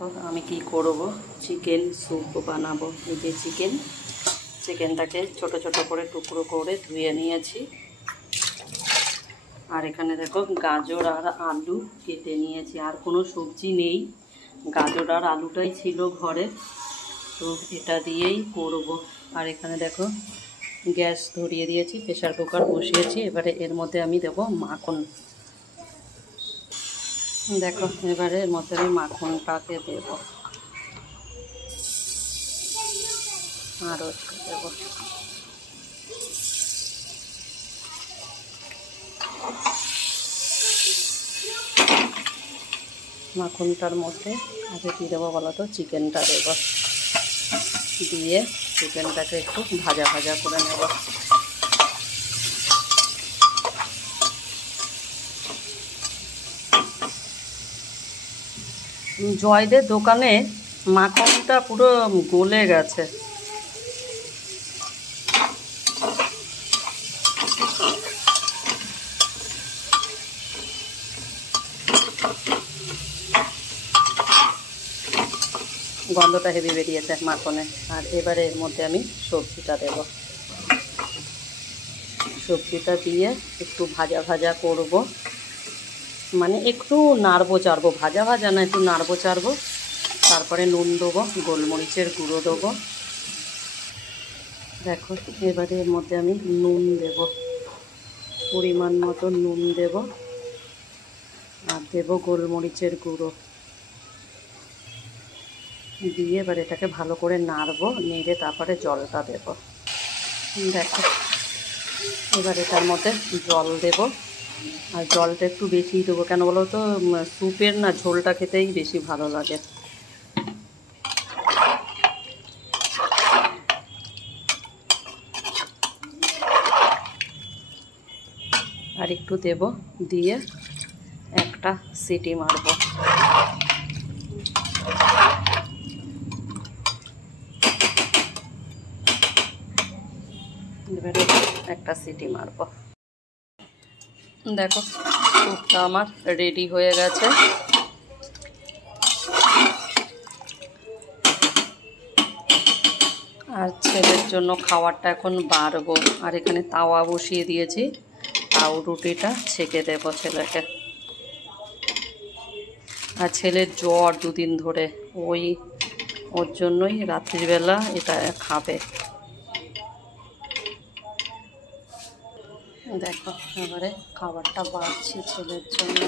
দেখো আমি কি করব, চিকেন স্যুপ বানাবো। এই যে চিকেনটাকে ছোট ছোট করে টুকরো করে ধুয়ে নিয়েছি। আর এখানে দেখো গাজর আর আলু কেটে নিয়েছি। আর কোনো সবজি নেই, গাজর আর আলুটাই ছিল ঘরে, তো এটা দিয়েই করব। আর এখানে দেখো গ্যাস ধরিয়ে দিয়েছি, প্রেসার কুকার বসিয়েছি। এবারে এর মধ্যে আমি দেবো মাখন। দেখো এবারে এর মধ্যে আমি মাখনটাকে দেব, আরও একটু দেবো। মাখনটার মধ্যে আগে কী দেবো বলো তো, চিকেনটা দেবো। দিয়ে চিকেনটাকে একটু ভাজা ভাজা করে নেব। জয়দের দোকানে মাখনটা পুরো গলে গেছে। গন্ধটা হেভি বেরিয়েছে মাখনে। আর এবারে এর মধ্যে আমি সবজিটা দেব। সবজিটা দিয়ে একটু ভাজা ভাজা করব, মানে একটু নাড়বো চাড়বো, ভাজা ভাজা না, একটু নাড়বো চাড়বো। তারপরে নুন দেবো, গোলমরিচের গুঁড়ো দেবো। দেখো এবারে এর মধ্যে আমি নুন দেব, পরিমাণ মতো নুন দেব। আর দেবো গোলমরিচের গুঁড়ো দিয়ে এবার এটাকে ভালো করে নাড়বো। নেড়ে তারপরে জলটা দেব। দেখো এবার এটার মধ্যে জল দেব। আর জলটা একটু বেশিই দেবো, কেন বলো তো, স্যুপের না ঝোলটা খেতেই বেশি ভালো লাগে। আর একটু দেব, দিয়ে একটা সিটি মারব। এবারে একটা সিটি মারব। দেখো স্যুপটা আমার রেডি হয়ে গেছে। আর ছেলের জন্য খাবারটা এখন বাড়বো। আর এখানে তাওয়া বসিয়ে দিয়েছি, পাউরুটিটা ছেঁকে দেবো ছেলেকে। আর ছেলের জ্বর দুদিন ধরে, ওর জন্যই রাত্রিবেলা এটা খাবে। দেখো এবারে খাবারটা বাড়ছি ছেলের জন্য।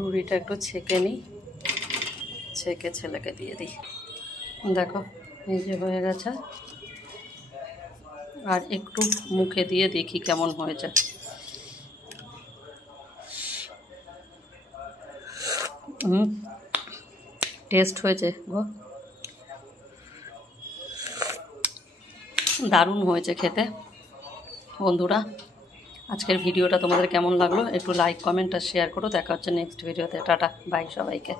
রুটিটা একটু ছেঁকে নিই, ছেঁকে ছেলেকে দিয়ে দিই। দেখো এই যে হয়ে গেছে। আর একটু মুখে দিয়ে দেখি কেমন হয়েছে। টেস্ট হয়েছে গো, দারুণ হয়েছে খেতে। বন্ধুরা আজকের ভিডিওটা তোমাদের কেমন লাগলো একটু লাইক কমেন্ট আর শেয়ার করো। দেখা হচ্ছে নেক্সট ভিডিওতে। টাটা বাই সবাইকে।